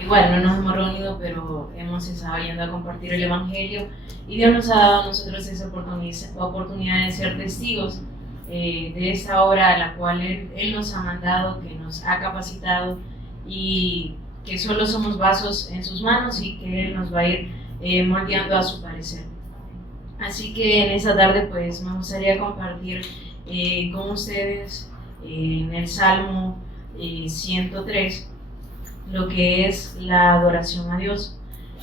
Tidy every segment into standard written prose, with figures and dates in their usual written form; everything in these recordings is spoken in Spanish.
Igual no nos hemos reunido, pero hemos estado yendo a compartir el Evangelio y Dios nos ha dado a nosotros esa oportunidad de ser testigos de esta obra a la cual Él nos ha mandado, que nos ha capacitado y que solo somos vasos en sus manos y que Él nos va a ir moldeando a su parecer. Así que en esta tarde pues me gustaría compartir con ustedes en el Salmo 103 lo que es la adoración a Dios.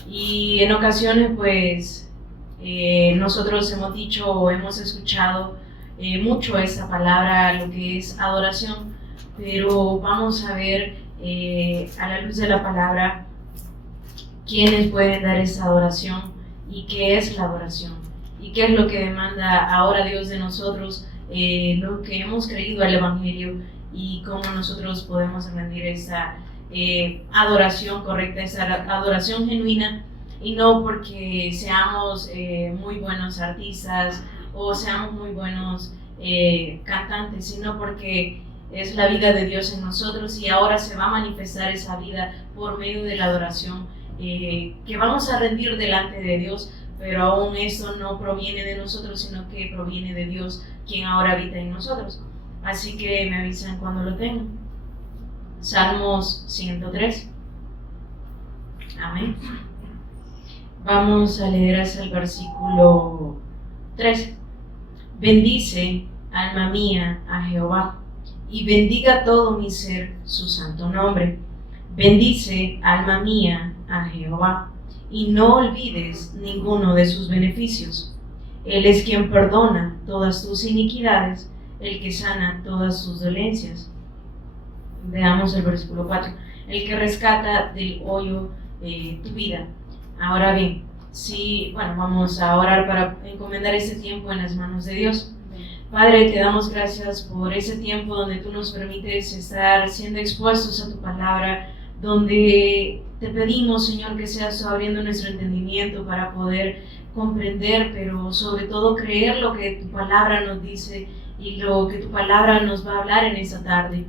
Y en ocasiones pues nosotros hemos dicho o hemos escuchado mucho esta palabra, lo que es adoración, pero vamos a ver a la luz de la palabra quiénes pueden dar esta adoración y qué es la adoración y qué es lo que demanda ahora Dios de nosotros, lo que hemos creído al Evangelio y cómo nosotros podemos rendir esta adoración correcta, esta adoración genuina, y no porque seamos muy buenos artistas o seamos muy buenos cantantes, sino porque es la vida de Dios en nosotros y ahora se va a manifestar esa vida por medio de la adoración que vamos a rendir delante de Dios, pero aún esto no proviene de nosotros, sino que proviene de Dios, quien ahora habita en nosotros. Así que me avisan cuando lo tengan. Salmos 103. Amén. Vamos a leer hasta el versículo 13. Bendice, alma mía, a Jehová, y bendiga todo mi ser su santo nombre. Bendice, alma mía, a Jehová, y no olvides ninguno de sus beneficios. Él es quien perdona todas tus iniquidades, el que sana todas tus dolencias. Veamos el versículo 4. El que rescata del hoyo tu vida. Ahora bien, vamos a orar para encomendar este tiempo en las manos de Dios. Padre, te damos gracias por ese tiempo donde tú nos permites estar siendo expuestos a tu palabra, donde te pedimos, Señor, que seas tú abriendo nuestro entendimiento para poder comprender, pero sobre todo creer lo que tu palabra nos dice y lo que tu palabra nos va a hablar en esta tarde.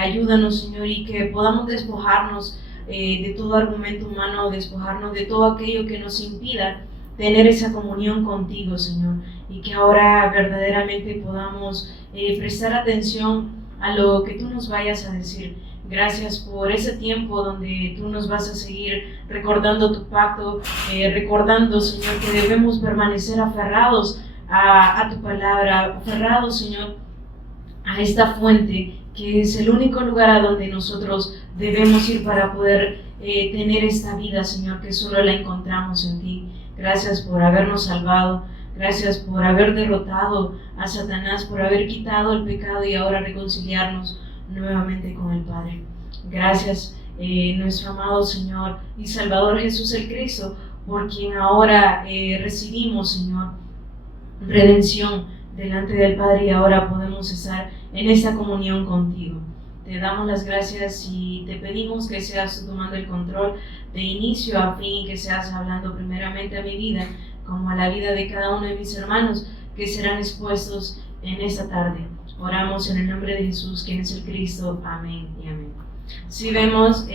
Ayúdanos, Señor, y que podamos despojarnos de todo argumento humano, despojarnos de todo aquello que nos impida tener esa comunión contigo, Señor, y que ahora verdaderamente podamos prestar atención a lo que tú nos vayas a decir. Gracias por ese tiempo donde tú nos vas a seguir recordando tu pacto, recordando, Señor, que debemos permanecer aferrados a tu palabra, aferrados, Señor, a esta fuente que es el único lugar a donde nosotros debemos ir para poder tener esta vida, Señor, que solo la encontramos en ti. Gracias por habernos salvado, gracias por haber derrotado a Satanás, por haber quitado el pecado y ahora reconciliarnos nuevamente con el Padre. Gracias, nuestro amado Señor y Salvador Jesús el Cristo, por quien ahora recibimos, Señor, redención delante del Padre y ahora podemos estar en esta comunión contigo. Te damos las gracias y te pedimos que seas tú tomando el control de inicio a fin y que seas hablando primeramente a mi vida como a la vida de cada uno de mis hermanos que serán expuestos en esta tarde. Oramos en el nombre de Jesús, quien es el Cristo. Amén y amén. Si vemos,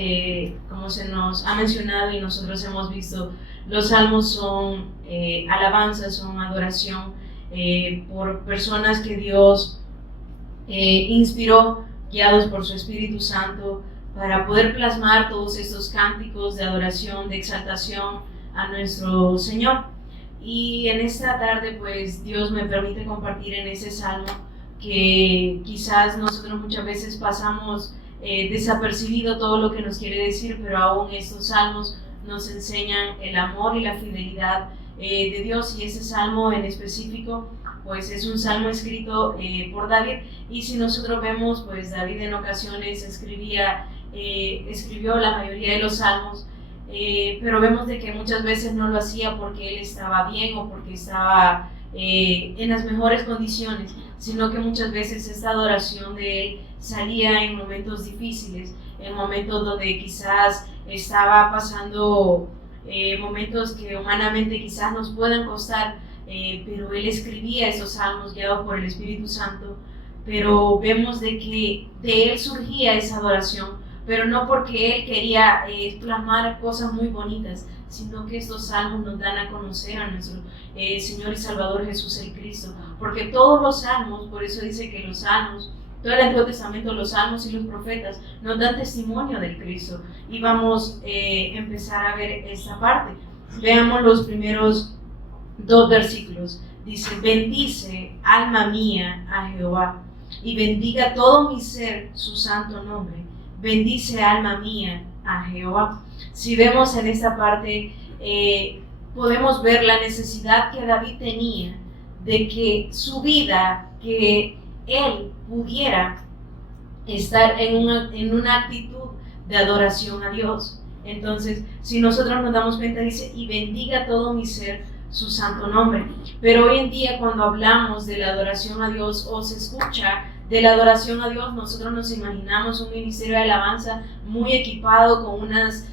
como se nos ha mencionado y nosotros hemos visto, los salmos son alabanzas, son adoración por personas que Dios inspiró, guiados por su Espíritu Santo, para poder plasmar todos estos cánticos de adoración, de exaltación a nuestro Señor. Y en esta tarde, pues, Dios me permite compartir en ese salmo que quizás nosotros muchas veces pasamos desapercibido todo lo que nos quiere decir, pero aún estos salmos nos enseñan el amor y la fidelidad de Dios. Y ese salmo en específico pues es un salmo escrito por David, y si nosotros vemos, pues David en ocasiones escribió la mayoría de los salmos, pero vemos de que muchas veces no lo hacía porque él estaba bien o porque estaba en las mejores condiciones, sino que muchas veces esta adoración de él salía en momentos difíciles, en momentos donde quizás estaba pasando momentos que humanamente quizás nos puedan costar, pero él escribía esos salmos guiado por el Espíritu Santo, pero vemos de que de él surgía esa adoración pero no porque él quería plasmar cosas muy bonitas, sino que estos salmos nos dan a conocer a nuestro Señor y Salvador Jesús el Cristo, porque todos los salmos, por eso dice que los salmos, todo el Antiguo Testamento, los salmos y los profetas nos dan testimonio del Cristo, y vamos a empezar a ver esta parte. Veamos los primeros 2 versículos. Dice: bendice, alma mía, a Jehová, y bendiga todo mi ser su santo nombre. Bendice, alma mía, a Jehová. Si vemos en esta parte, podemos ver la necesidad que David tenía de que su vida, que él pudiera estar en una actitud de adoración a Dios. Entonces, si nosotros nos damos cuenta, dice: y bendiga todo mi ser su santo nombre. Pero hoy en día, cuando hablamos de la adoración a Dios o se escucha de la adoración a Dios, nosotros nos imaginamos un ministerio de alabanza muy equipado con unas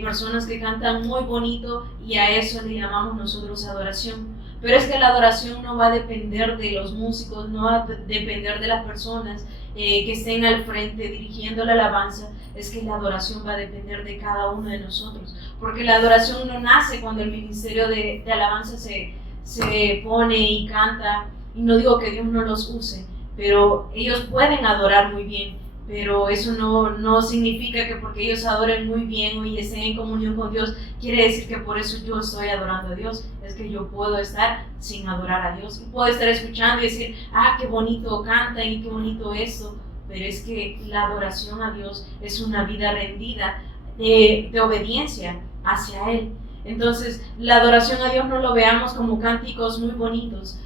personas que cantan muy bonito, y a eso le llamamos nosotros adoración. Pero es que la adoración no va a depender de los músicos, no va a depender de las personas que estén al frente dirigiendo la alabanza. Es que la adoración va a depender de cada uno de nosotros, porque la adoración no nace cuando el ministerio de alabanza se pone y canta, y no digo que Dios no los use, pero ellos pueden adorar muy bien, pero eso no significa que porque ellos adoren muy bien y estén en comunión con Dios, quiere decir que por eso yo estoy adorando a Dios. Es que yo puedo estar sin adorar a Dios, y puedo estar escuchando y decir: ah, qué bonito cantan y qué bonito esto, pero es que la adoración a Dios es una vida rendida de obediencia hacia Él. Entonces, la adoración a Dios no lo veamos como cánticos muy bonitos,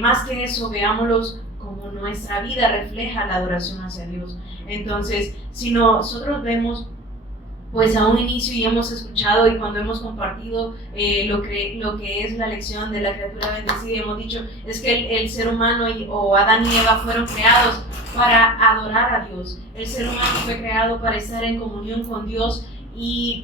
más que eso, veámoslos como nuestra vida refleja la adoración hacia Dios. Entonces, si nosotros vemos, pues a un inicio, y hemos escuchado, y cuando hemos compartido lo que es la lección de la criatura bendecida, hemos dicho, es que el ser humano o Adán y Eva fueron creados para adorar a Dios. El ser humano fue creado para estar en comunión con Dios,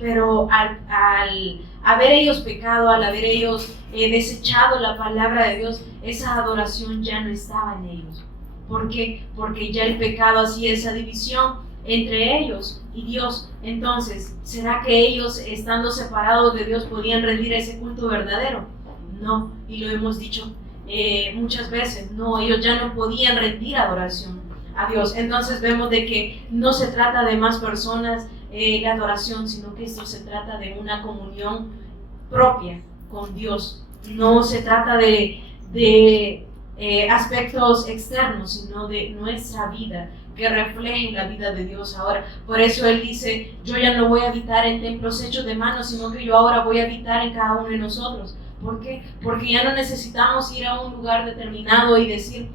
pero al haber ellos pecado, al haber ellos desechado la palabra de Dios, esa adoración ya no estaba en ellos. ¿Por qué? Porque ya el pecado hacía esa división entre ellos y Dios. Entonces, ¿será que ellos, estando separados de Dios, podían rendir ese culto verdadero? No, y lo hemos dicho muchas veces, no, ellos ya no podían rendir adoración a Dios. Entonces vemos de que no se trata de más personas la adoración, sino que esto se trata de una comunión propia con Dios. No se trata de aspectos externos, sino de nuestra vida, que reflejen la vida de Dios ahora. Por eso Él dice: yo ya no voy a habitar en templos hechos de manos, sino que yo ahora voy a habitar en cada uno de nosotros. ¿Por qué? Porque ya no necesitamos ir a un lugar determinado y decir: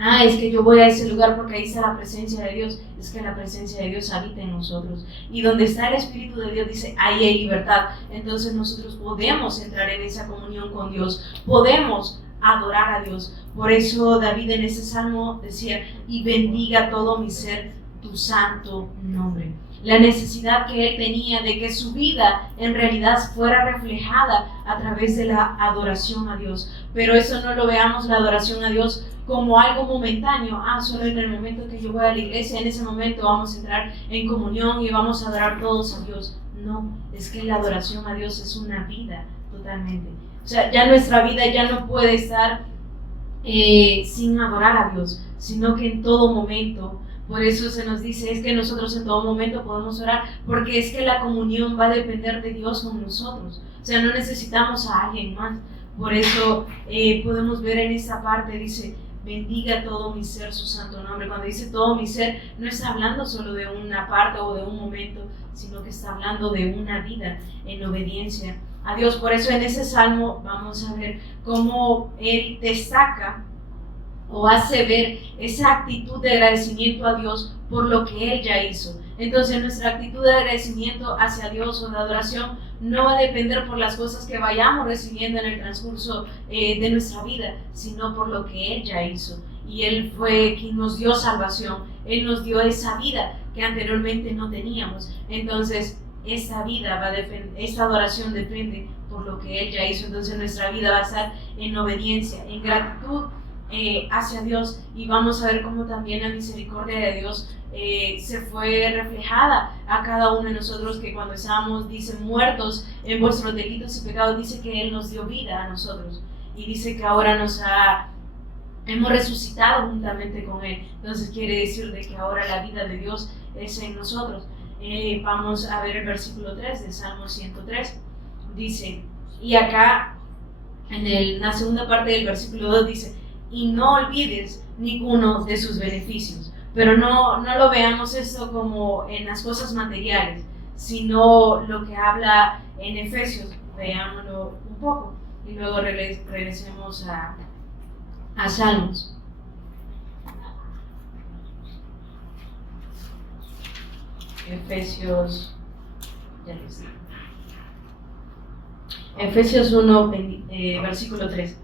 ah, es que yo voy a ese lugar porque ahí está la presencia de Dios. Es que la presencia de Dios habita en nosotros, y donde está el Espíritu de Dios, dice, ahí hay libertad. Entonces nosotros podemos entrar en esa comunión con Dios, podemos adorar a Dios. Por eso David en ese salmo decía: y bendiga todo mi ser tu santo nombre. La necesidad que él tenía de que su vida en realidad fuera reflejada a través de la adoración a Dios. Pero eso no lo veamos, la adoración a Dios, como algo momentáneo. Ah, solo en el momento que yo voy a la iglesia, en ese momento vamos a entrar en comunión y vamos a adorar todos a Dios. No, es que la adoración a Dios es una vida totalmente. O sea, ya nuestra vida ya no puede estar sin adorar a Dios, sino que en todo momento. Por eso se nos dice, es que nosotros en todo momento podemos orar, porque es que la comunión va a depender de Dios con nosotros. O sea, no necesitamos a alguien más. Por eso podemos ver en esta parte, dice, bendiga todo mi ser su santo nombre. Cuando dice todo mi ser, no está hablando solo de una parte o de un momento, sino que está hablando de una vida en obediencia a Dios. Por eso en ese salmo vamos a ver cómo él destaca o hace ver esa actitud de agradecimiento a Dios por lo que Él ya hizo. Entonces nuestra actitud de agradecimiento hacia Dios o de adoración no va a depender por las cosas que vayamos recibiendo en el transcurso de nuestra vida, sino por lo que Él ya hizo. Y Él fue quien nos dio salvación, Él nos dio esa vida que anteriormente no teníamos. Entonces esta vida esta adoración depende por lo que Él ya hizo. Entonces nuestra vida va a estar en obediencia, en gratitud hacia Dios, y vamos a ver cómo también la misericordia de Dios se fue reflejada a cada uno de nosotros, que cuando estábamos, dice, muertos en vuestros delitos y pecados, dice que Él nos dio vida a nosotros, y dice que ahora hemos resucitado juntamente con Él. Entonces quiere decir de que ahora la vida de Dios es en nosotros. Vamos a ver el versículo 3 de Salmo 103. Dice, y acá en la segunda parte del versículo 2 dice, y no olvides ninguno de sus beneficios. Pero no lo veamos esto como en las cosas materiales, sino lo que habla en Efesios. Veámoslo un poco y luego regresemos a Salmos. Efesios, ya les digo. Efesios 1, versículo 3.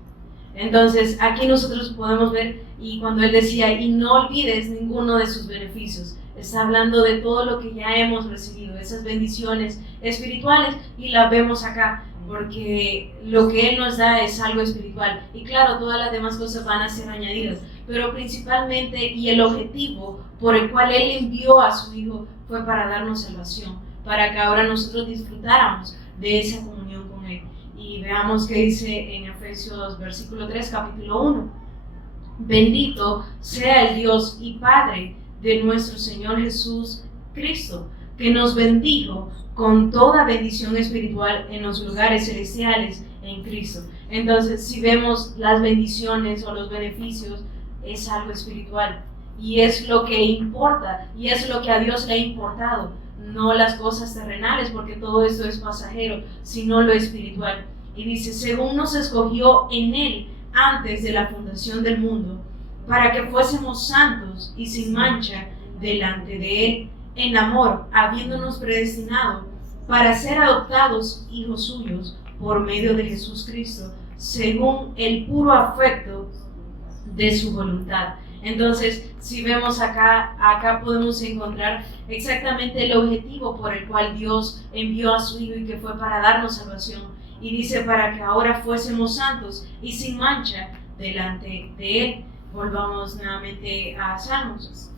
Entonces, aquí nosotros podemos ver, y cuando él decía, y no olvides ninguno de sus beneficios, está hablando de todo lo que ya hemos recibido, esas bendiciones espirituales, y las vemos acá, porque lo que Él nos da es algo espiritual. Y claro, todas las demás cosas van a ser añadidas, pero principalmente, y el objetivo por el cual Él envió a su Hijo, fue para darnos salvación, para que ahora nosotros disfrutáramos de esa comunión con Él. Y veamos qué dice en Efesios versículo 3, capítulo 1. Bendito sea el Dios y Padre de nuestro Señor Jesús Cristo, que nos bendijo con toda bendición espiritual en los lugares celestiales en Cristo. Entonces, si vemos las bendiciones o los beneficios, es algo espiritual, y es lo que importa, y es lo que a Dios le ha importado, no las cosas terrenales, porque todo esto es pasajero, sino lo espiritual. Y dice, según nos escogió en Él antes de la fundación del mundo, para que fuésemos santos y sin mancha delante de Él, en amor, habiéndonos predestinado para ser adoptados hijos suyos por medio de Jesucristo, según el puro afecto de su voluntad. Entonces, si vemos acá podemos encontrar exactamente el objetivo por el cual Dios envió a su Hijo, y que fue para darnos salvación. Y dice, para que ahora fuésemos santos y sin mancha delante de Él. Volvamos nuevamente a Salmos.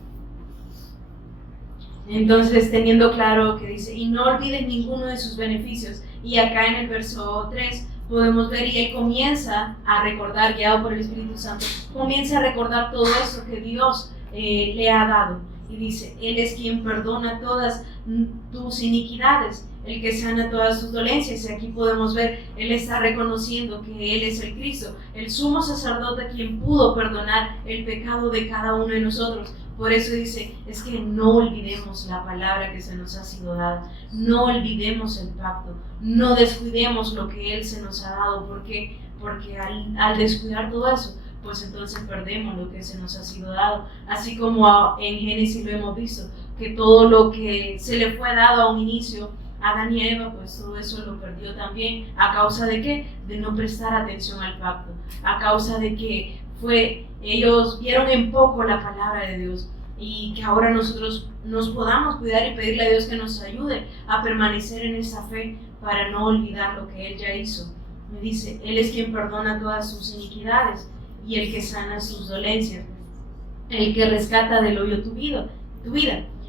Entonces, teniendo claro que dice, y no olvides ninguno de sus beneficios. Y acá en el verso 3 podemos ver, y Él comienza a recordar, guiado por el Espíritu Santo, comienza a recordar todo eso que Dios le ha dado. Y dice, Él es quien perdona todas tus iniquidades, el que sana todas tus dolencias. Y aquí podemos ver, Él está reconociendo que Él es el Cristo, el sumo sacerdote, quien pudo perdonar el pecado de cada uno de nosotros. Por eso dice, es que no olvidemos la palabra que se nos ha sido dada, no olvidemos el pacto, no descuidemos lo que Él se nos ha dado. ¿Por qué? Porque al descuidar todo eso, pues entonces perdemos lo que se nos ha sido dado. Así como en Génesis lo hemos visto, que todo lo que se le fue dado a un inicio, a Adán y Eva, pues todo eso lo perdió también. ¿A causa de qué? De no prestar atención al pacto, a causa de que ellos vieron en poco la palabra de Dios. Y que ahora nosotros nos podamos cuidar y pedirle a Dios que nos ayude a permanecer en esa fe para no olvidar lo que Él ya hizo. Me dice, Él es quien perdona todas sus iniquidades y el que sana sus dolencias, el que rescata del hoyo tu vida,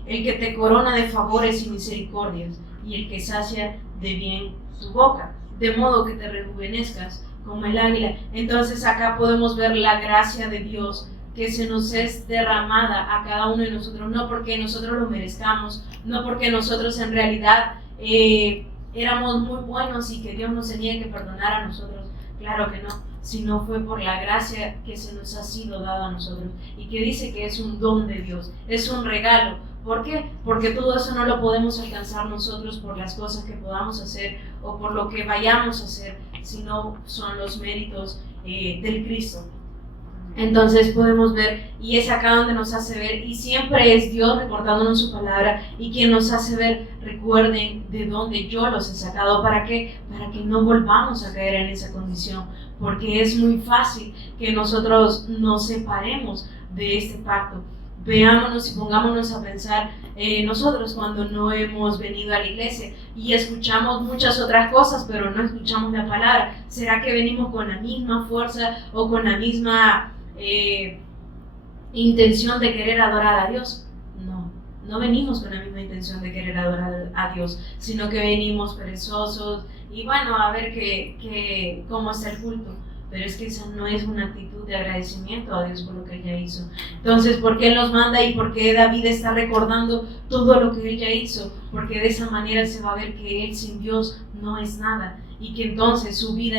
el que te corona de favores y misericordias, y el que sacia de bien tu boca, de modo que te rejuvenezcas como el águila. Entonces acá podemos ver la gracia de Dios que se nos es derramada a cada uno de nosotros, no porque nosotros lo merezcamos, no porque nosotros en realidad éramos muy buenos y que Dios nos tenía que perdonar a nosotros, claro que no, sino fue por la gracia que se nos ha sido dada a nosotros, y que dice que es un don de Dios, es un regalo. ¿Por qué? Porque todo eso no lo podemos alcanzar nosotros por las cosas que podamos hacer o por lo que vayamos a hacer, sino son los méritos del Cristo. Entonces podemos ver, y es acá donde nos hace ver, y siempre es Dios recordándonos su palabra, y quien nos hace ver, recuerden de dónde yo los he sacado. ¿Para qué? Para que no volvamos a caer en esa condición, porque es muy fácil que nosotros nos separemos de este pacto. Veámonos y pongámonos a pensar nosotros cuando no hemos venido a la iglesia y escuchamos muchas otras cosas, pero no escuchamos la palabra. ¿Será que venimos con la misma fuerza o con la misma intención de querer adorar a Dios. No venimos con la misma intención de querer adorar a Dios, sino que venimos perezosos y bueno, a ver cómo está el culto. Pero es que esa no es una actitud de agradecimiento a Dios por lo que Él ya hizo. Entonces, ¿por qué Él nos manda y por qué David está recordando todo lo que Él ya hizo? Porque de esa manera se va a ver que Él sin Dios no es nada y que entonces su vida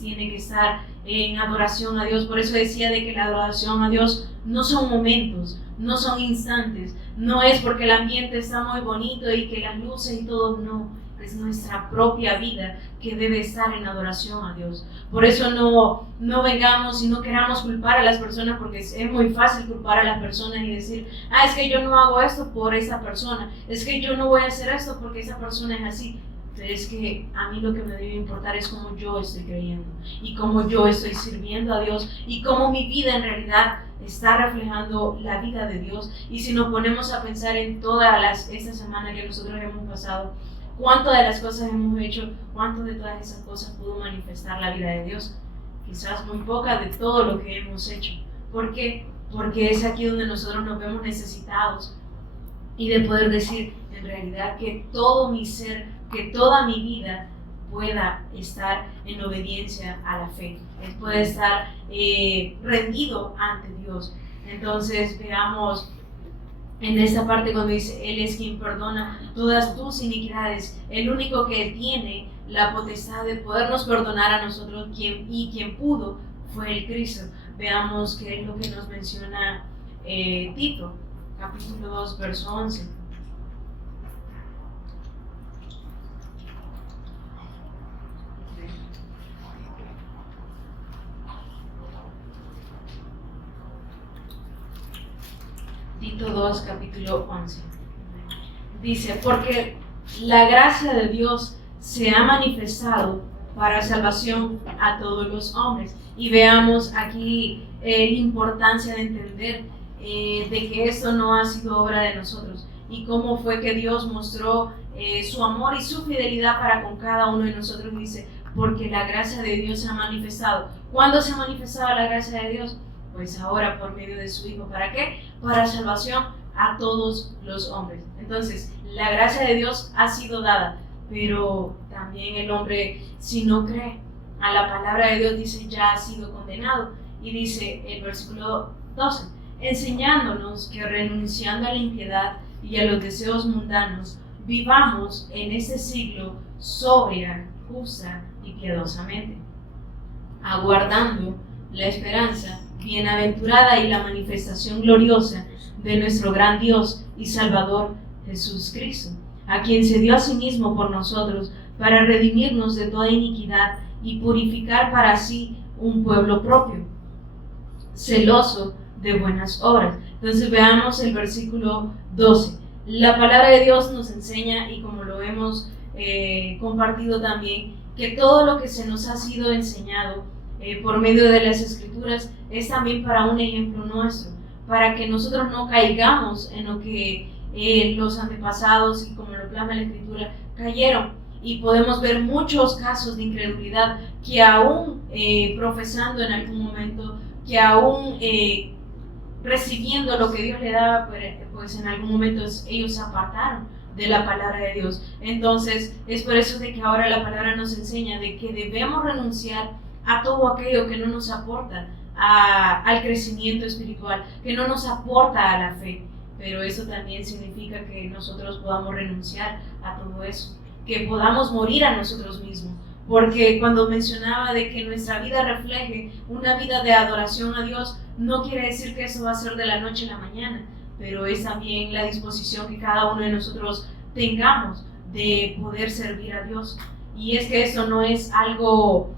tiene que estar en adoración a Dios. Por eso decía de que la adoración a Dios no son momentos, no son instantes, no es porque el ambiente está muy bonito y que las luces y todo, no. Es nuestra propia vida que debe estar en adoración a Dios. Por eso no vengamos y no queramos culpar a las personas, porque es muy fácil culpar a las personas y decir, es que yo no hago esto por esa persona, es que yo no voy a hacer esto porque esa persona es así. Pero es que a mí lo que me debe importar es cómo yo estoy creyendo y cómo yo estoy sirviendo a Dios y cómo mi vida en realidad está reflejando la vida de Dios. Y si nos ponemos a pensar en esta semana que nosotros hemos pasado, ¿cuánto de las cosas hemos hecho? ¿Cuánto de todas esas cosas pudo manifestar la vida de Dios? Quizás muy poca de todo lo que hemos hecho. ¿Por qué? Porque es aquí donde nosotros nos vemos necesitados y de poder decir en realidad que todo mi ser, que toda mi vida pueda estar en obediencia a la fe, pueda estar rendido ante Dios. Entonces veamos en esta parte cuando dice, Él es quien perdona todas tus iniquidades, el único que tiene la potestad de podernos perdonar a nosotros, quien pudo fue el Cristo. Veamos qué es lo que nos menciona Tito, capítulo 2, verso 11. Tito 2, capítulo 11. Dice, porque la gracia de Dios se ha manifestado para salvación a todos los hombres. Y veamos aquí la importancia de entender de que esto no ha sido obra de nosotros y cómo fue que Dios mostró su amor y su fidelidad para con cada uno de nosotros. Dice, porque la gracia de Dios se ha manifestado. ¿Cuándo se ha manifestado la gracia de Dios? Pues ahora por medio de su Hijo. ¿Para qué? Para salvación a todos los hombres. Entonces, la gracia de Dios ha sido dada, pero también el hombre, si no cree a la palabra de Dios, dice, ya ha sido condenado. Y dice el versículo 12, enseñándonos que renunciando a la impiedad y a los deseos mundanos, vivamos en este siglo sobria, justa y piadosamente, aguardando la esperanza bienaventurada y la manifestación gloriosa de nuestro gran Dios y Salvador Jesús Cristo, a quien se dio a sí mismo por nosotros para redimirnos de toda iniquidad y purificar para sí un pueblo propio, celoso de buenas obras. Entonces veamos el versículo 12. La palabra de Dios nos enseña, y como lo hemos compartido también, que todo lo que se nos ha sido enseñado por medio de las Escrituras es también para un ejemplo nuestro, para que nosotros no caigamos en lo que los antepasados, y como lo plasma la Escritura, cayeron. Y podemos ver muchos casos de incredulidad que aún profesando en algún momento, que aún recibiendo lo que Dios le daba, pues en algún momento ellos se apartaron de la palabra de Dios. Entonces es por eso de que ahora la palabra nos enseña de que debemos renunciar a todo aquello que no nos aporta al crecimiento espiritual, que no nos aporta a la fe. Pero eso también significa que nosotros podamos renunciar a todo eso, que podamos morir a nosotros mismos. Porque cuando mencionaba de que nuestra vida refleje una vida de adoración a Dios, no quiere decir que eso va a ser de la noche a la mañana, pero es también la disposición que cada uno de nosotros tengamos de poder servir a Dios. Y es que esto no es algo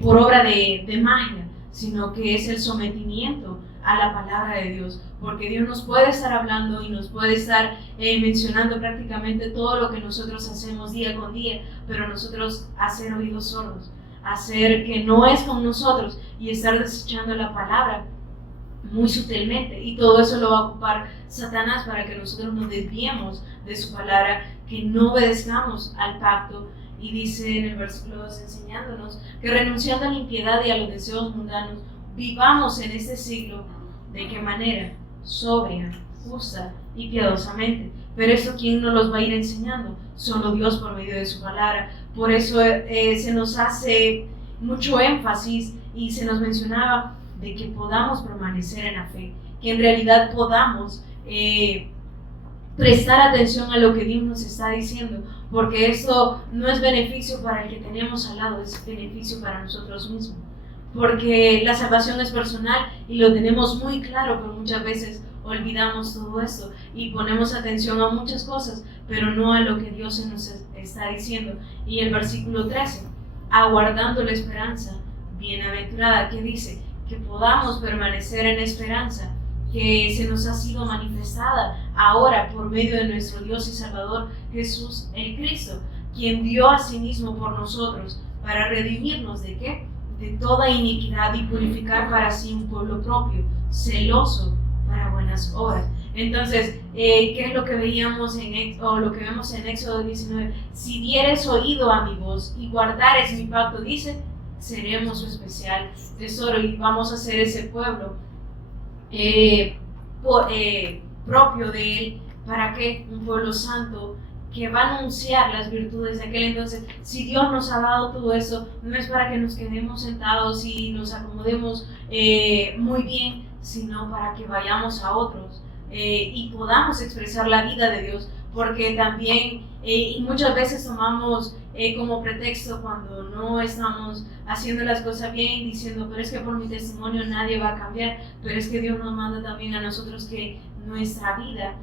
por obra de magia, sino que es el sometimiento a la palabra de Dios, porque Dios nos puede estar hablando y nos puede estar mencionando prácticamente todo lo que nosotros hacemos día con día, pero nosotros hacer oídos sordos, hacer que no es con nosotros y estar desechando la palabra muy sutilmente, y todo eso lo va a ocupar Satanás para que nosotros nos desviemos de su palabra, que no obedezcamos al pacto. Y dice en el versículo 2, enseñándonos que renunciando a la impiedad y a los deseos mundanos, vivamos en este siglo. ¿De qué manera? Sobria, justa y piadosamente. Pero eso, ¿quién nos los va a ir enseñando? Solo Dios por medio de su palabra. Por eso se nos hace mucho énfasis y se nos mencionaba de que podamos permanecer en la fe, que en realidad podamos prestar atención a lo que Dios nos está diciendo, porque esto no es beneficio para el que tenemos al lado, es beneficio para nosotros mismos, porque la salvación es personal y lo tenemos muy claro, pero muchas veces olvidamos todo esto y ponemos atención a muchas cosas, pero no a lo que Dios nos está diciendo. Y el versículo 13, aguardando la esperanza bienaventurada, que dice que podamos permanecer en esperanza, que se nos ha sido manifestada ahora por medio de nuestro Dios y Salvador Jesús el Cristo, quien dio a sí mismo por nosotros para redimirnos ¿de qué? De toda iniquidad y purificar para sí un pueblo propio, celoso para buenas obras. Entonces, ¿qué es lo que veíamos lo que vemos en Éxodo 19? Si dieres oído a mi voz y guardares mi pacto, dice, seremos su especial tesoro y vamos a ser ese pueblo propio de Él. ¿Para qué? Un pueblo santo que va a anunciar las virtudes de aquel. Entonces, si Dios nos ha dado todo eso, no es para que nos quedemos sentados y nos acomodemos muy bien, sino para que vayamos a otros y podamos expresar la vida de Dios, porque también y muchas veces tomamos como pretexto cuando no estamos haciendo las cosas bien, diciendo, pero es que por mi testimonio nadie va a cambiar, pero es que Dios nos manda también a nosotros que nuestra vida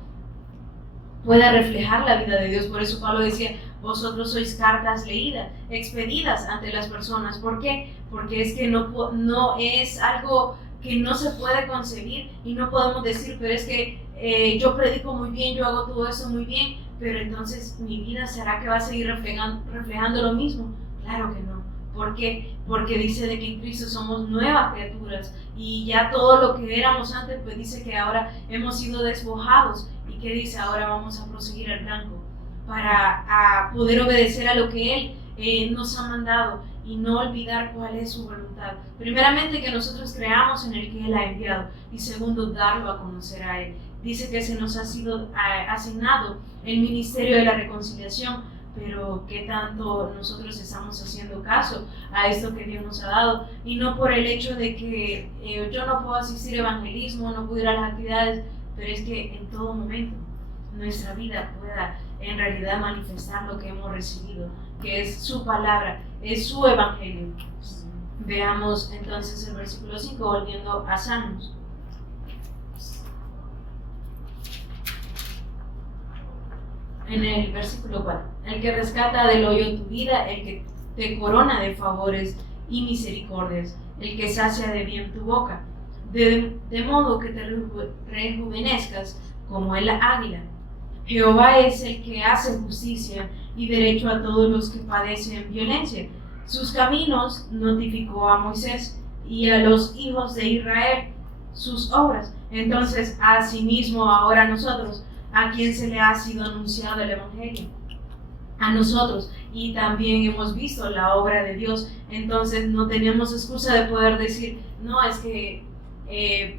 pueda reflejar la vida de Dios. Por eso Pablo decía, vosotros sois cartas leídas, expedidas ante las personas. ¿Por qué? Porque es que no es algo que no se puede concebir y no podemos decir, pero es que yo predico muy bien, yo hago todo eso muy bien, pero entonces mi vida ¿será que va a seguir reflejando lo mismo? Claro que no. ¿Por qué? Porque dice de que en Cristo somos nuevas criaturas y ya todo lo que éramos antes, pues dice que ahora hemos sido despojados. ¿Y qué dice? Ahora vamos a proseguir al blanco para poder obedecer a lo que Él nos ha mandado y no olvidar cuál es su voluntad. Primeramente, que nosotros creamos en el que Él ha enviado, y segundo, darlo a conocer a Él. Dice que se nos ha sido asignado el ministerio de la reconciliación, pero ¿qué tanto nosotros estamos haciendo caso a esto que Dios nos ha dado? Y no por el hecho de que yo no puedo asistir a evangelismo, no puedo ir a las actividades, pero es que en todo momento nuestra vida pueda en realidad manifestar lo que hemos recibido, que es su palabra, es su evangelio. Veamos entonces el versículo 5, volviendo a Salmos. En el versículo 4, el que rescata del hoyo tu vida, el que te corona de favores y misericordias, el que sacia de bien tu boca, de modo que te rejuvenezcas como el águila. Jehová es el que hace justicia y derecho a todos los que padecen violencia. Sus caminos notificó a Moisés y a los hijos de Israel sus obras. Entonces, asimismo, ahora nosotros, a quien se le ha sido anunciado el Evangelio, a nosotros, y también hemos visto la obra de Dios. Entonces no tenemos excusa de poder decir, no, es que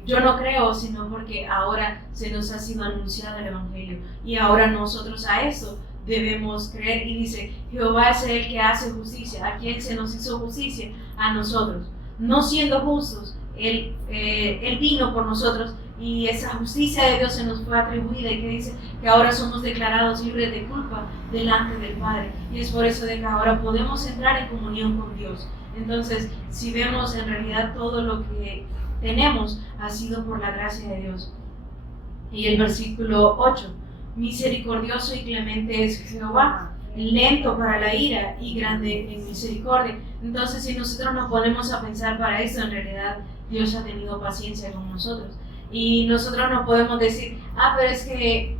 yo no creo, sino porque ahora se nos ha sido anunciado el Evangelio y ahora nosotros a eso debemos creer. Y dice, Jehová es el que hace justicia. ¿A quién se nos hizo justicia? A nosotros. No siendo justos, Él vino por nosotros y esa justicia de Dios se nos fue atribuida, y que dice que ahora somos declarados libres de culpa delante del Padre, y es por eso de que ahora podemos entrar en comunión con Dios. Entonces, si vemos en realidad todo lo que tenemos ha sido por la gracia de Dios. Y el versículo 8, misericordioso y clemente es Jehová, lento para la ira y grande en misericordia. Entonces, si nosotros nos ponemos a pensar para esto, en realidad Dios ha tenido paciencia con nosotros. Y nosotros no podemos decir, pero es que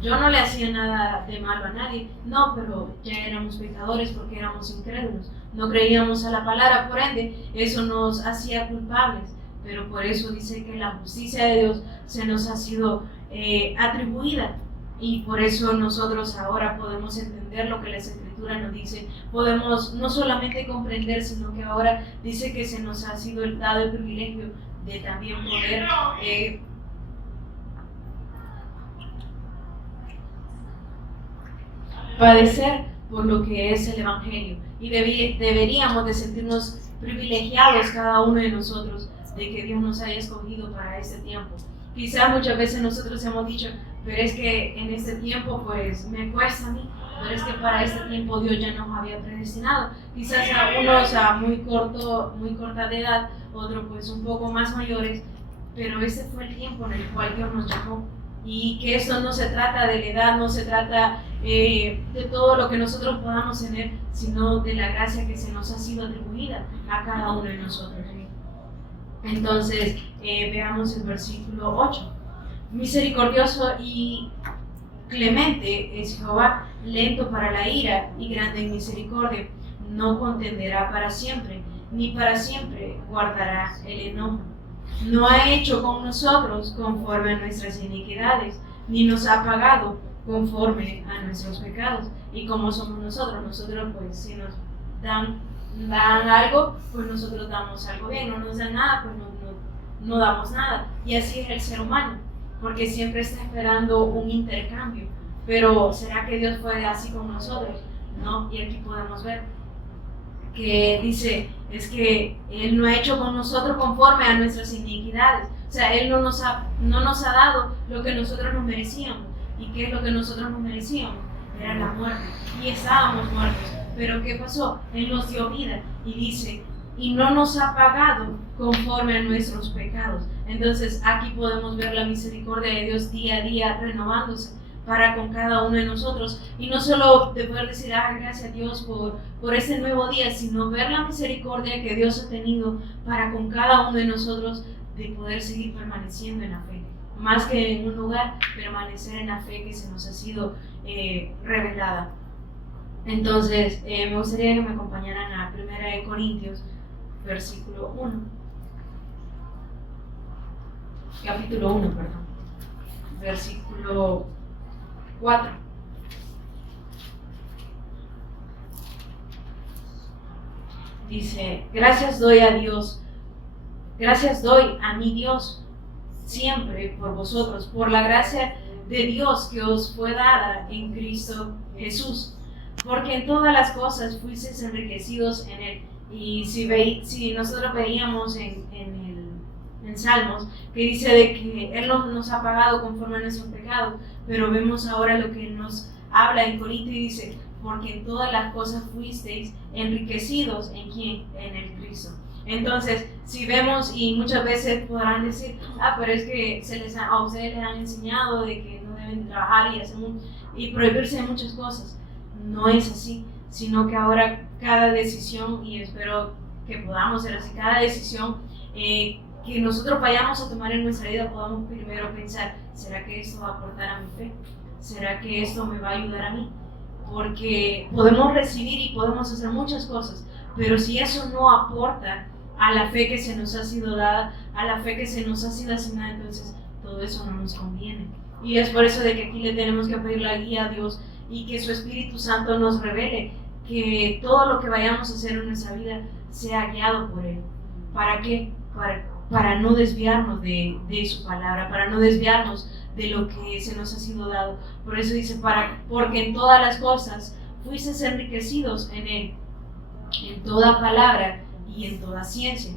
yo no le hacía nada de malo a nadie. No, pero ya éramos pecadores porque éramos incrédulos. No creíamos a la palabra, por ende, eso nos hacía culpables. Pero por eso dice que la justicia de Dios se nos ha sido atribuida. Y por eso nosotros ahora podemos entender comprender lo que las Escrituras nos dicen, podemos no solamente comprender, sino que ahora dice que se nos ha sido dado el privilegio de también poder padecer por lo que es el Evangelio. Y deberíamos de sentirnos privilegiados cada uno de nosotros de que Dios nos haya escogido para este tiempo. Quizás muchas veces nosotros hemos dicho, pero es que en este tiempo pues me cuesta a mí, pero es que para este tiempo Dios ya nos había predestinado. Quizás a unos a muy corta de edad, otros pues un poco más mayores, pero ese fue el tiempo en el cual Dios nos llamó. Y que esto no se trata de la edad, no se trata de todo lo que nosotros podamos tener, sino de la gracia que se nos ha sido atribuida a cada uno de nosotros. Entonces, veamos el versículo 8. Misericordioso y clemente es Jehová, lento para la ira y grande en misericordia, no contenderá para siempre, ni para siempre guardará el enojo. No ha hecho con nosotros conforme a nuestras iniquidades, ni nos ha pagado conforme a nuestros pecados. Y como somos nosotros pues si nos dan algo, pues nosotros damos algo bien, no nos dan nada, pues no damos nada. Y así es el ser humano, porque siempre está esperando un intercambio. Pero ¿será que Dios fue así con nosotros? No, y aquí podemos ver que dice, es que Él no ha hecho con nosotros conforme a nuestras iniquidades. O sea, Él no nos ha dado lo que nosotros nos merecíamos. ¿Y qué es lo que nosotros nos merecíamos? Era la muerte. Y estábamos muertos. Pero ¿qué pasó? Él nos dio vida. Y dice, y no nos ha pagado conforme a nuestros pecados. Entonces aquí podemos ver la misericordia de Dios día a día renovándose para con cada uno de nosotros, y no solo de poder decir, gracias a Dios por este nuevo día, sino ver la misericordia que Dios ha tenido para con cada uno de nosotros, de poder seguir permaneciendo en la fe, más que en un lugar, permanecer en la fe que se nos ha sido revelada. Entonces, me gustaría que me acompañaran a 1 Corintios, versículo 1. Capítulo 1, perdón. Versículo 4. Dice, gracias doy a mi Dios siempre por vosotros, por la gracia de Dios que os fue dada en Cristo Jesús, porque en todas las cosas fuisteis enriquecidos en Él. Y si nosotros veíamos en Salmos, que dice de que Él nos ha pagado conforme a nuestros pecados, pero vemos ahora lo que Él nos habla en Corinto y dice, porque en todas las cosas fuisteis enriquecidos ¿en quién? En el Cristo. Entonces, si vemos, y muchas veces podrán decir, pero es que a ustedes les han enseñado de que no deben trabajar y prohibirse de muchas cosas. No es así, sino que ahora cada decisión, y espero que podamos ser así, cada decisión que nosotros vayamos a tomar en nuestra vida, podamos primero pensar, ¿será que esto va a aportar a mi fe? ¿Será que esto me va a ayudar a mí? Porque podemos recibir y podemos hacer muchas cosas, pero si eso no aporta a la fe que se nos ha sido dada, a la fe que se nos ha sido asignada, entonces todo eso no nos conviene. Y es por eso de que aquí le tenemos que pedir la guía a Dios y que su Espíritu Santo nos revele que todo lo que vayamos a hacer en nuestra vida sea guiado por Él. ¿Para qué? Para no desviarnos de su palabra, para no desviarnos de lo que se nos ha sido dado. Por eso dice, porque en todas las cosas fuisteis enriquecidos en Él, en toda palabra y en toda ciencia,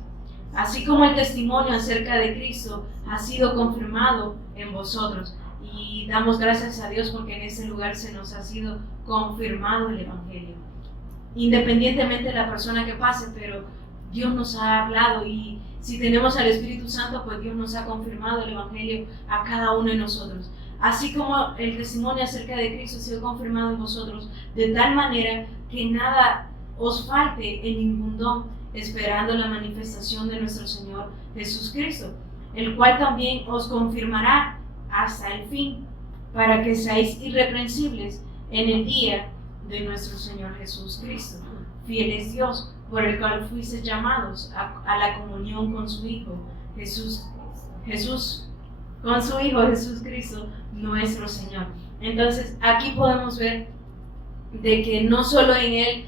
así como el testimonio acerca de Cristo ha sido confirmado en vosotros. Y damos gracias a Dios porque en este lugar se nos ha sido confirmado el Evangelio. Independientemente de la persona que pase, pero Dios nos ha hablado, y si tenemos al Espíritu Santo, pues Dios nos ha confirmado el Evangelio a cada uno de nosotros. Así como el testimonio acerca de Cristo ha sido confirmado en vosotros, de tal manera que nada os falte en ningún don, esperando la manifestación de nuestro Señor Jesucristo, el cual también os confirmará hasta el fin, para que seáis irreprensibles en el día de nuestro Señor Jesucristo. Fiel es Dios, por el cual fuisteis llamados a la comunión con su Hijo, con su Hijo Jesucristo, nuestro Señor. Entonces, aquí podemos ver de que no solo en Él,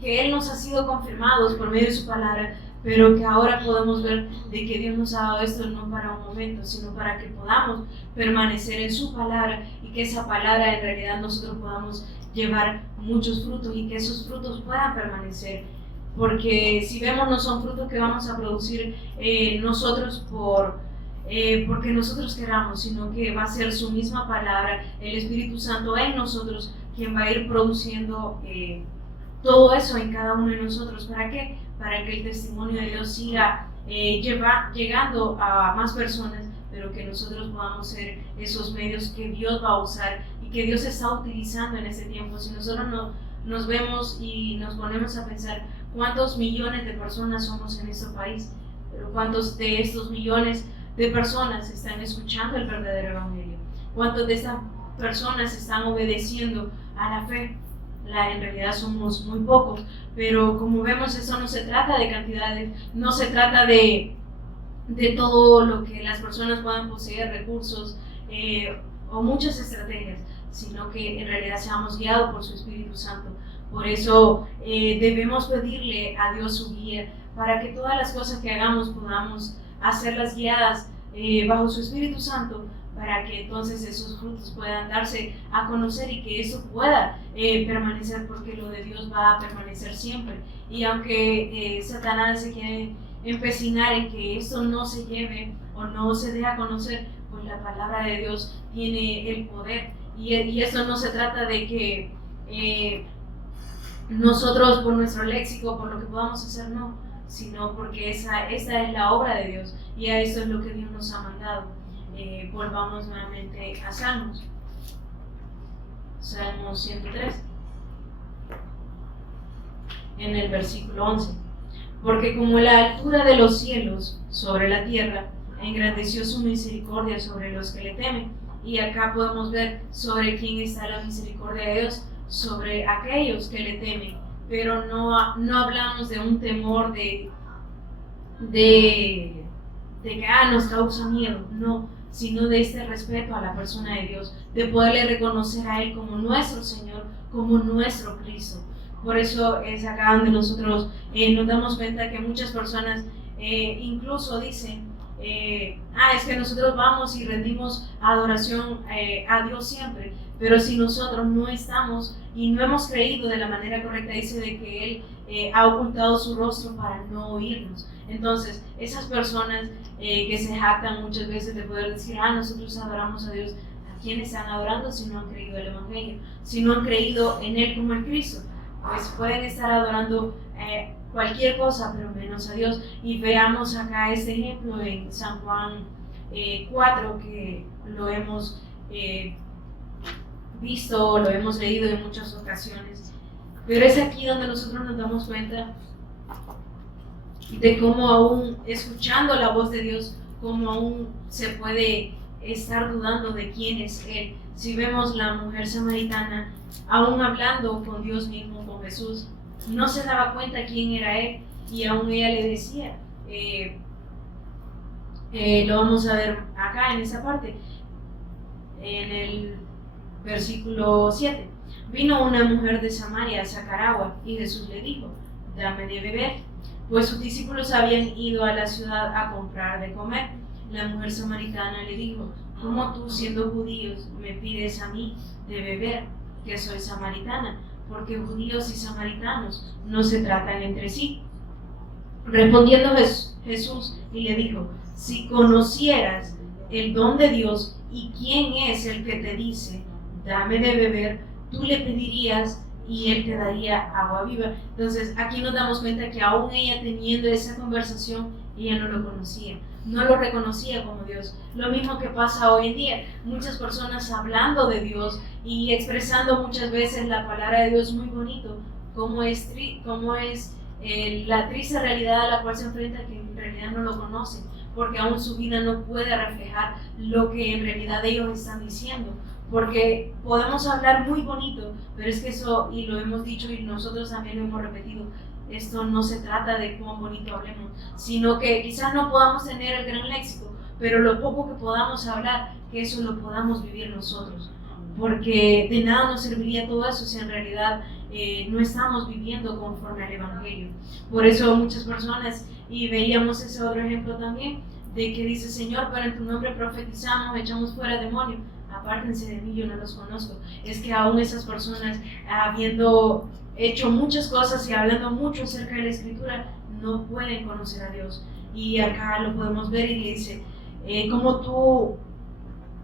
que Él nos ha sido confirmados por medio de su palabra, pero que ahora podemos ver de que Dios nos ha dado esto no para un momento, sino para que podamos permanecer en su palabra y que esa palabra en realidad nosotros podamos llevar muchos frutos y que esos frutos puedan permanecer. Porque si vemos, no son frutos que vamos a producir nosotros porque nosotros queramos, sino que va a ser su misma palabra, el Espíritu Santo en nosotros, quien va a ir produciendo todo eso en cada uno de nosotros. ¿Para qué? Para que el testimonio de Dios siga llegando a más personas, pero que nosotros podamos ser esos medios que Dios va a usar y que Dios está utilizando en este tiempo. Si nosotros nos vemos y nos ponemos a pensar cuántos millones de personas somos en este país, pero cuántos de estos millones de personas están escuchando el verdadero evangelio, cuántos de estas personas están obedeciendo a la fe. En realidad somos muy pocos, pero como vemos, eso no se trata de cantidades, no se trata de todo lo que las personas puedan poseer, recursos o muchas estrategias, sino que en realidad seamos guiados por su Espíritu Santo. Por eso debemos pedirle a Dios su guía, para que todas las cosas que hagamos podamos hacerlas guiadas bajo su Espíritu Santo, para que entonces esos frutos puedan darse a conocer y que eso pueda permanecer, porque lo de Dios va a permanecer siempre. Y aunque Satanás se quiere empecinar en que esto no se lleve o no se dé a conocer, pues la palabra de Dios tiene el poder. Y esto no se trata de que nosotros por nuestro léxico, por lo que podamos hacer, no, sino porque esta es la obra de Dios y a eso es lo que Dios nos ha mandado. Volvamos nuevamente a Salmos. Salmos 103, en el versículo 11. Porque como la altura de los cielos sobre la tierra, engrandeció su misericordia sobre los que le temen. Y acá podemos ver sobre quién está la misericordia de Dios, sobre aquellos que le temen. Pero no hablamos de un temor de que nos causa miedo, no, sino de este respeto a la persona de Dios, de poderle reconocer a Él como nuestro Señor, como nuestro Cristo. Por eso es acá donde nosotros nos damos cuenta que muchas personas incluso dicen, es que nosotros vamos y rendimos adoración a Dios siempre, pero si nosotros no estamos y no hemos creído de la manera correcta, dice de que Él ha ocultado su rostro para no oírnos. Entonces, esas personas que se jactan muchas veces de poder decir, nosotros adoramos a Dios, ¿a quién están adorando si no han creído el Evangelio? Si no han creído en Él como el Cristo, pues pueden estar adorando cualquier cosa, pero menos a Dios. Y veamos acá este ejemplo en San Juan 4, que lo hemos visto, lo hemos leído en muchas ocasiones, pero es aquí donde nosotros nos damos cuenta de cómo aún escuchando la voz de Dios, cómo aún se puede estar dudando de quién es Él. Si vemos la mujer samaritana, aún hablando con Dios mismo, con Jesús, no se daba cuenta quién era Él, y aún ella le decía, lo vamos a ver acá en esa parte, en el versículo 7. Vino una mujer de Samaria a sacar agua, y Jesús le dijo, dame de beber, pues sus discípulos habían ido a la ciudad a comprar de comer. La mujer samaritana le dijo, ¿cómo tú, siendo judíos, me pides a mí de beber, que soy samaritana? Porque judíos y samaritanos no se tratan entre sí. Respondiendo Jesús y le dijo, si conocieras el don de Dios y quién es el que te dice, dame de beber, tú le pedirías y Él te daría agua viva. Entonces aquí nos damos cuenta que aún ella teniendo esa conversación, ella no lo conocía, no lo reconocía como Dios. Lo mismo que pasa hoy en día, muchas personas hablando de Dios y expresando muchas veces la palabra de Dios muy bonito, como es la triste realidad a la cual se enfrenta, que en realidad no lo conocen, porque aún su vida no puede reflejar lo que en realidad ellos están diciendo. Porque podemos hablar muy bonito, pero es que eso, y lo hemos dicho y nosotros también lo hemos repetido, esto no se trata de cuán bonito hablemos, sino que quizás no podamos tener el gran léxico, pero lo poco que podamos hablar, que eso lo podamos vivir nosotros. porque de nada nos serviría todo eso si en realidad no estamos viviendo conforme al Evangelio. Por eso muchas personas, y veíamos ese otro ejemplo también, de que dice: Señor, pero en tu nombre profetizamos, echamos fuera demonios, apártense de mí, yo no los conozco. Es que aún esas personas, habiendo hecho muchas cosas y hablando mucho acerca de la Escritura, no pueden conocer a Dios. Y acá lo podemos ver y le dice: como tú,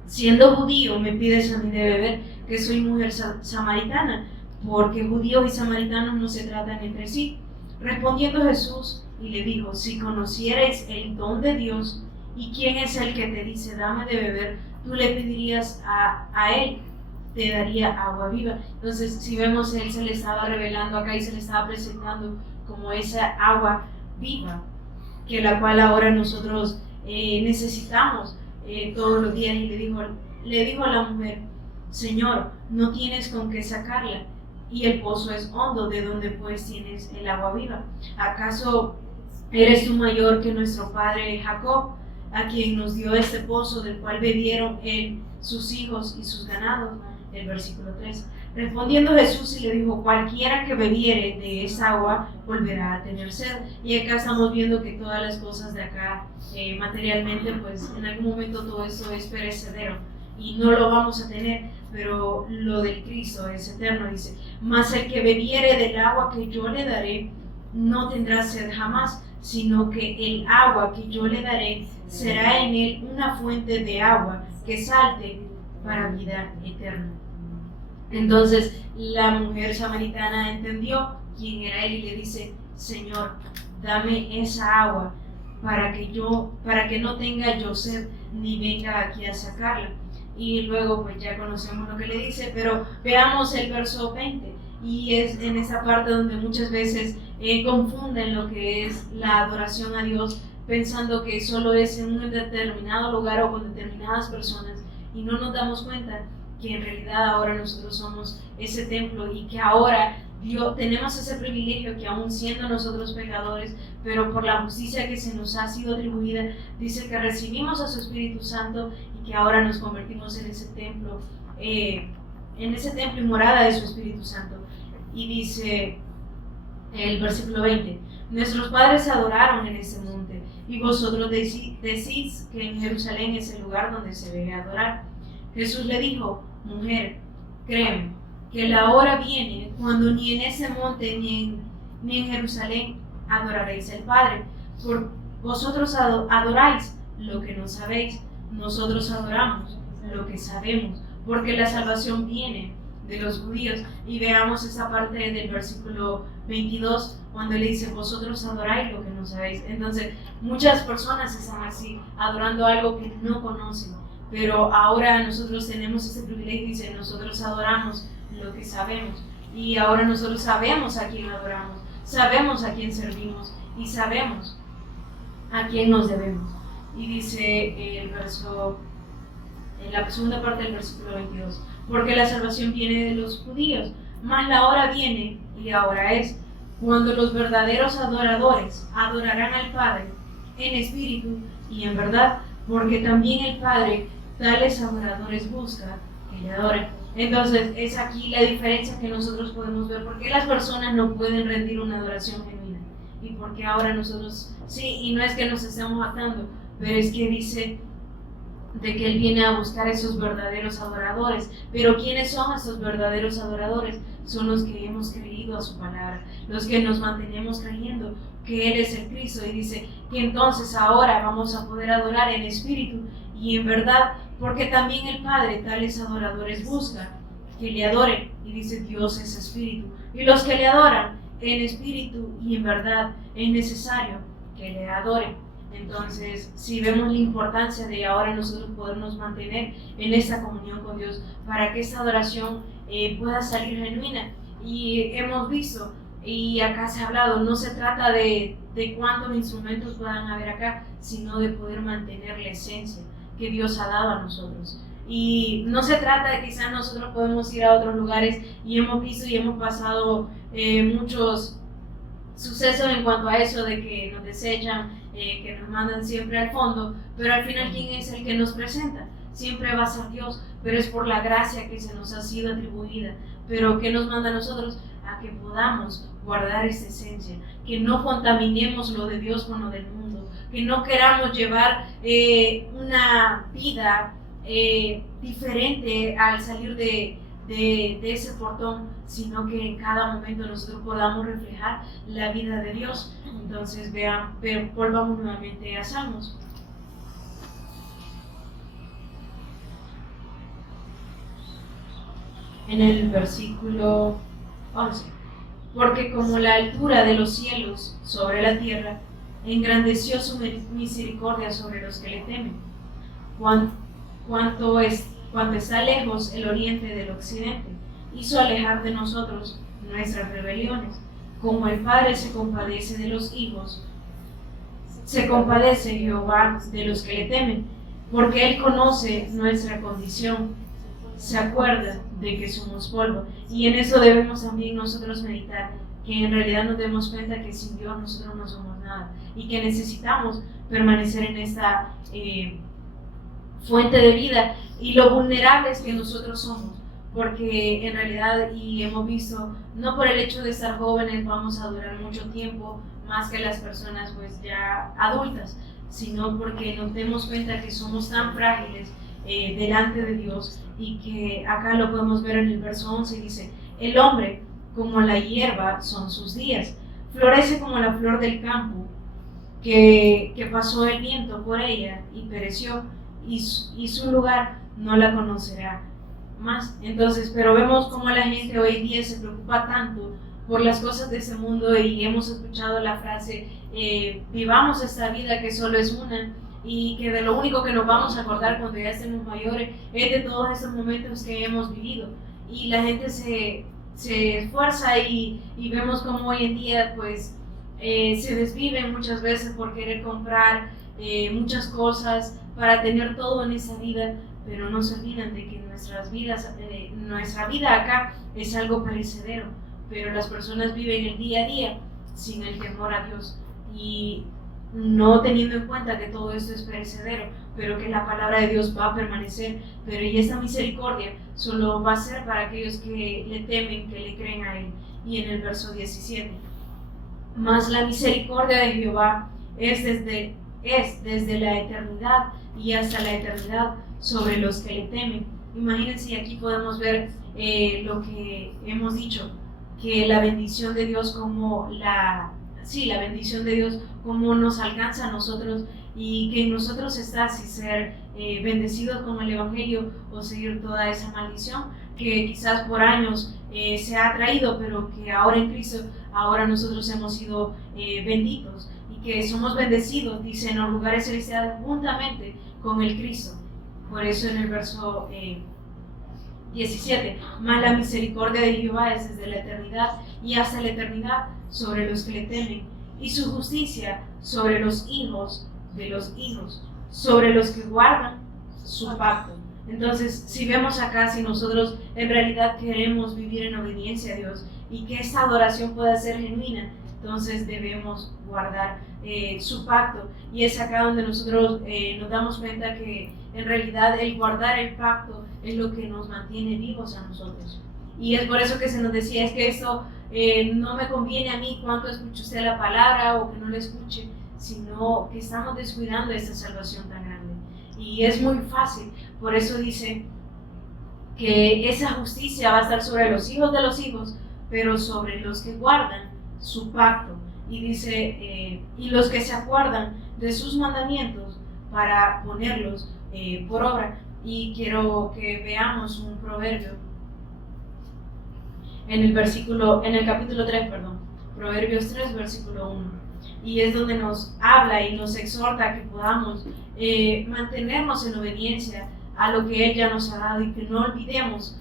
siendo judío, me pides a mí de beber, que soy mujer samaritana, porque judíos y samaritanos no se tratan entre sí. Respondiendo Jesús y le dijo: si conocierais el don de Dios y quién es el que te dice dame de beber, tú le pedirías a él, te daría agua viva. Entonces, si vemos, él se le estaba revelando acá y se le estaba presentando como esa agua viva, que la cual ahora nosotros necesitamos todos los días. Y le dijo a la mujer: Señor, no tienes con qué sacarla, y el pozo es hondo, ¿de donde pues tienes el agua viva? ¿Acaso eres tú mayor que nuestro padre Jacob, a quien nos dio este pozo, del cual bebieron él, sus hijos y sus ganados? El versículo 3. Respondiendo Jesús y le dijo: cualquiera que bebiere de esa agua volverá a tener sed. Y acá estamos viendo que todas las cosas de acá, materialmente, pues en algún momento todo esto es perecedero y no lo vamos a tener, pero lo del Cristo es eterno. Dice: mas el que bebiere del agua que yo le daré no tendrá sed jamás, sino que el agua que yo le daré será en él una fuente de agua que salte para vida eterna. Entonces la mujer samaritana entendió quién era él y le dice: Señor, dame esa agua para que no tenga yo sed ni venga aquí a sacarla. Y luego pues ya conocemos lo que le dice, pero veamos el verso 20, y es en esa parte donde muchas veces confunden lo que es la adoración a Dios, pensando que solo es en un determinado lugar o con determinadas personas, y no nos damos cuenta que en realidad ahora nosotros somos ese templo, y que ahora tenemos ese privilegio, que aún siendo nosotros pecadores, pero por la justicia que se nos ha sido atribuida, dice que recibimos a su Espíritu Santo y que ahora nos convertimos en ese templo y morada de su Espíritu Santo. Y dice el versículo 20: nuestros padres adoraron en este monte, y vosotros decís que en Jerusalén es el lugar donde se debe adorar. Jesús le dijo: mujer, créeme que la hora viene cuando ni en ese monte ni en Jerusalén adoraréis al Padre. Por vosotros adoráis lo que no sabéis, nosotros adoramos lo que sabemos, porque la salvación viene de los judíos. Y veamos esa parte del versículo 22, cuando le dice: vosotros adoráis lo que no sabéis. Entonces muchas personas están así, adorando algo que no conocen, pero ahora nosotros tenemos ese privilegio. Dice: nosotros adoramos lo que sabemos, y ahora nosotros sabemos a quién adoramos, sabemos a quién servimos y sabemos a quién nos debemos. Y dice en la segunda parte del versículo 22: porque la salvación viene de los judíos, mas la hora viene, y ahora es, cuando los verdaderos adoradores adorarán al Padre en espíritu y en verdad, porque también el Padre tales adoradores busca que le adoren. Entonces es aquí la diferencia que nosotros podemos ver, porque las personas no pueden rendir una adoración genuina, y porque ahora nosotros sí, y no es que nos estemos matando, pero es que dice de que Él viene a buscar esos verdaderos adoradores. Pero ¿quiénes son esos verdaderos adoradores? Son los que hemos creído a su palabra, los que nos mantenemos creyendo que Él es el Cristo. Y dice que entonces ahora vamos a poder adorar en espíritu y en verdad, porque también el Padre tales adoradores busca que le adoren. Y dice: Dios es espíritu, y los que le adoran en espíritu y en verdad es necesario que le adoren. Entonces, si vemos la importancia de ahora nosotros podernos mantener en esta comunión con Dios para que esta adoración pueda salir genuina. Y hemos visto, y acá se ha hablado, no se trata de cuántos instrumentos puedan haber acá, sino de poder mantener la esencia que Dios ha dado a nosotros. Y no se trata de quizás nosotros podemos ir a otros lugares, y hemos visto y hemos pasado muchos sucesos en cuanto a eso, de que nos desechan, que nos mandan siempre al fondo, pero al final ¿quién es el que nos presenta? siempre va a ser Dios, pero es por la gracia que se nos ha sido atribuida. Pero ¿qué nos manda a nosotros? A que podamos guardar esa esencia, que no contaminemos lo de Dios con lo del mundo, que no queramos llevar una vida diferente al salir de ese portón, sino que en cada momento nosotros podamos reflejar la vida de Dios. Entonces volvamos nuevamente a Salmos. En el versículo 11. Porque como la altura de los cielos sobre la tierra, engrandeció su misericordia sobre los que le temen. Cuanto está lejos el oriente del occidente, hizo alejar de nosotros nuestras rebeliones. Como el Padre se compadece de los hijos, se compadece Jehová de los que le temen, porque Él conoce nuestra condición, se acuerda de que somos polvo. Y en eso debemos también nosotros meditar, que en realidad nos demos cuenta que sin Dios nosotros no somos nada y que necesitamos permanecer en esta fuente de vida, y lo vulnerables que nosotros somos, porque en realidad, y hemos visto, no por el hecho de estar jóvenes vamos a durar mucho tiempo más que las personas pues ya adultas, sino porque nos demos cuenta que somos tan frágiles delante de Dios, y que acá lo podemos ver en el verso 11, dice: el hombre como la hierba son sus días, florece como la flor del campo, que pasó el viento por ella y pereció, y su lugar no la conocerá más. Entonces, pero vemos cómo la gente hoy en día se preocupa tanto por las cosas de este mundo, y hemos escuchado la frase, vivamos esta vida que solo es una, y que de lo único que nos vamos a acordar cuando ya estemos mayores es de todos estos momentos que hemos vivido. Y la gente se esfuerza, y vemos como hoy en día pues se desviven muchas veces por querer comprar muchas cosas para tener todo en esa vida, pero no se olvidan de que nuestra vida acá es algo perecedero, pero las personas viven el día a día sin el temor a Dios, y no teniendo en cuenta que todo esto es perecedero, pero que la palabra de Dios va a permanecer. Pero y esta misericordia solo va a ser para aquellos que le temen, que le creen a Él. Y en el verso 17, mas la misericordia de Jehová es desde la eternidad y hasta la eternidad sobre los que le temen. Imagínense, y aquí podemos ver lo que hemos dicho, que la bendición de Dios la bendición de Dios como nos alcanza a nosotros, y que en nosotros está si ser bendecidos con el Evangelio o seguir toda esa maldición que quizás por años se ha traído, pero que ahora en Cristo, ahora nosotros hemos sido benditos, y que somos bendecidos, dice, en los lugares celestiales juntamente con el Cristo. Por eso en el verso 17, mas la misericordia de Jehová es desde la eternidad y hasta la eternidad sobre los que le temen, y su justicia sobre los hijos de los hijos, sobre los que guardan su pacto. Entonces, si vemos acá, si nosotros en realidad queremos vivir en obediencia a Dios y que esta adoración pueda ser genuina, entonces debemos guardar su pacto. Y es acá donde nosotros nos damos cuenta que en realidad el guardar el pacto es lo que nos mantiene vivos a nosotros. Y es por eso que se nos decía, es que esto no me conviene a mí cuánto escuche usted la palabra o que no la escuche, sino que estamos descuidando esta salvación tan grande. Y es muy fácil, por eso dice que esa justicia va a estar sobre los hijos de los hijos, pero sobre los que guardan su pacto. Y dice, y los que se acuerdan de sus mandamientos para ponerlos por obra. Y quiero que veamos un proverbio en el capítulo 3, Proverbios 3, versículo 1. Y es donde nos habla y nos exhorta a que podamos mantenernos en obediencia a lo que Él ya nos ha dado, y que no olvidemos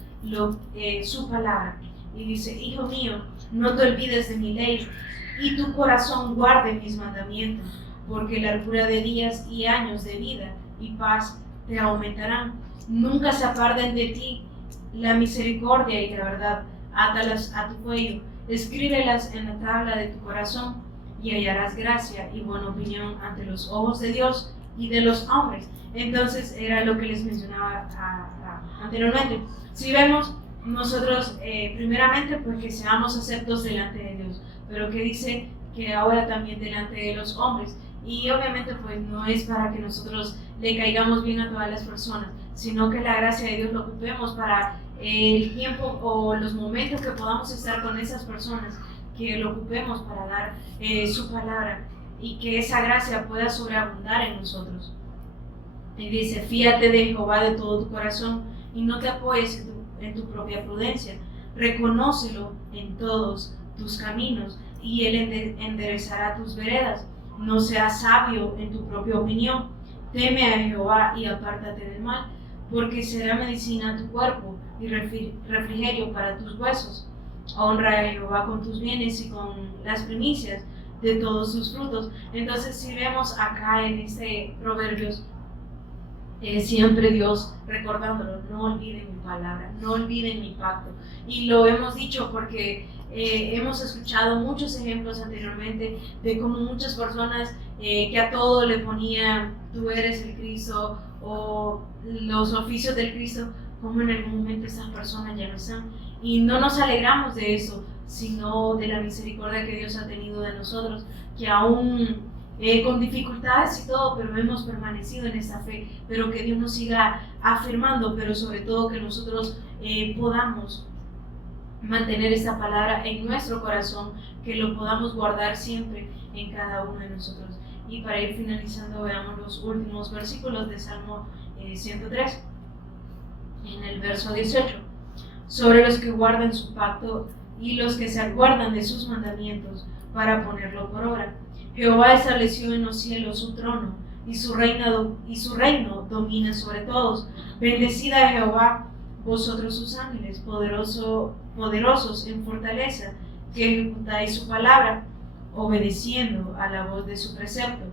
su palabra. Y dice: hijo mío, no te olvides de mi ley, y tu corazón guarde mis mandamientos, porque largura de días y años de vida y paz te aumentarán. Nunca se aparten de ti la misericordia y la verdad, átalas a tu cuello, escríbelas en la tabla de tu corazón, y hallarás gracia y buena opinión ante los ojos de Dios y de los hombres. Entonces era lo que les mencionaba anteriormente. Si vemos nosotros, primeramente, pues que seamos aceptos delante de Dios, pero que dice que ahora también delante de los hombres. Y obviamente pues no es para que nosotros le caigamos bien a todas las personas, sino que la gracia de Dios lo ocupemos para el tiempo o los momentos que podamos estar con esas personas, que lo ocupemos para dar su palabra y que esa gracia pueda sobreabundar en nosotros. Y dice, fíate de Jehová de todo tu corazón y no te apoyes en tu propia prudencia, reconócelo en todos tus caminos y Él enderezará tus veredas. No seas sabio en tu propia opinión, teme a Jehová y apártate del mal, porque será medicina a tu cuerpo y refrigerio para tus huesos. Honra a Jehová con tus bienes y con las primicias de todos sus frutos. Entonces, si vemos acá en este Proverbios, siempre Dios recordándolo, no olviden mi palabra, no olviden mi pacto. Y lo hemos dicho porque hemos escuchado muchos ejemplos anteriormente de cómo muchas personas que a todo le ponían tú eres el Cristo o los oficios del Cristo, como en algún momento esas personas ya no están. Y no nos alegramos de eso, sino de la misericordia que Dios ha tenido de nosotros, que aún con dificultades y todo, pero hemos permanecido en esta fe, pero que Dios nos siga afirmando, pero sobre todo que nosotros podamos mantener esta palabra en nuestro corazón, que lo podamos guardar siempre en cada uno de nosotros. Y para ir finalizando, veamos los últimos versículos de Salmo 103, en el verso 18. Sobre los que guardan su pacto y los que se acuerdan de sus mandamientos para ponerlo por obra. Jehová estableció en los cielos su trono y su reino domina sobre todos. Bendecida a Jehová, vosotros sus ángeles, poderosos en fortaleza, que ejecutáis su palabra, obedeciendo a la voz de su precepto.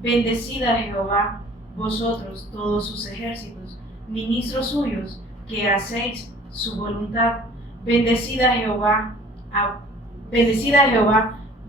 Bendecida a Jehová, vosotros todos sus ejércitos, ministros suyos, que hacéis su voluntad. Bendecida a Jehová,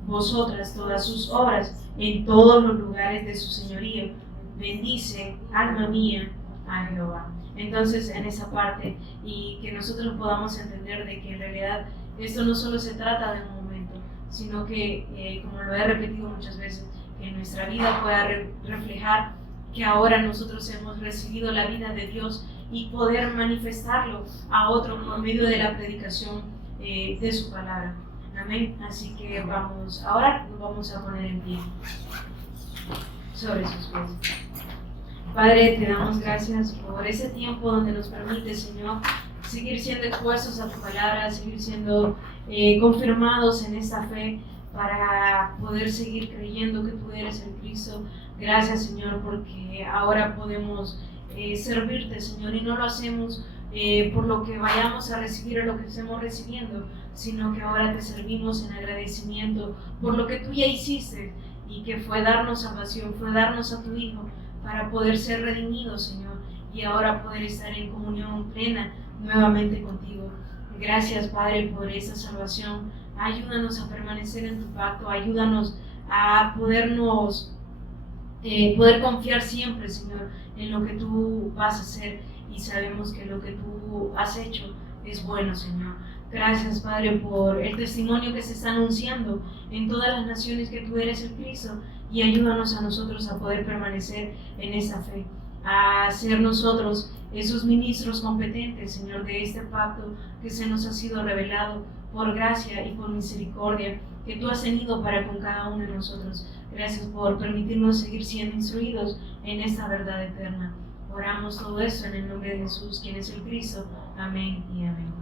vosotras todas sus obras, en todos los lugares de su señorío. Bendice, alma mía, a Jehová. Entonces, en esa parte, y que nosotros podamos entender de que en realidad esto no solo se trata de un momento, sino que, como lo he repetido muchas veces, que nuestra vida pueda reflejar que ahora nosotros hemos recibido la vida de Dios y poder manifestarlo a otro por medio de la predicación de su palabra. Amén. Así que vamos a orar, nos vamos a poner en pie sobre sus pies. Padre, te damos gracias por ese tiempo donde nos permite, Señor, seguir siendo expuestos a tu palabra, seguir siendo confirmados en esta fe para poder seguir creyendo que tú eres el Cristo. Gracias, Señor, porque ahora podemos servirte, Señor, y no lo hacemos por lo que vayamos a recibir o lo que estemos recibiendo, sino que ahora te servimos en agradecimiento por lo que tú ya hiciste y que fue darnos salvación, fue darnos a tu Hijo para poder ser redimidos, Señor, y ahora poder estar en comunión plena nuevamente contigo. Gracias, Padre, por esa salvación. Ayúdanos a permanecer en tu pacto, ayúdanos a poder confiar siempre, Señor, en lo que tú vas a hacer, y sabemos que lo que tú has hecho es bueno, Señor. Gracias, Padre, por el testimonio que se está anunciando en todas las naciones que tú eres el Cristo, y ayúdanos a nosotros a poder permanecer en esa fe, a ser nosotros esos ministros competentes, Señor, de este pacto que se nos ha sido revelado por gracia y por misericordia que tú has tenido para con cada uno de nosotros. Gracias por permitirnos seguir siendo instruidos en esta verdad eterna. Oramos todo esto en el nombre de Jesús, quien es el Cristo. Amén y amén.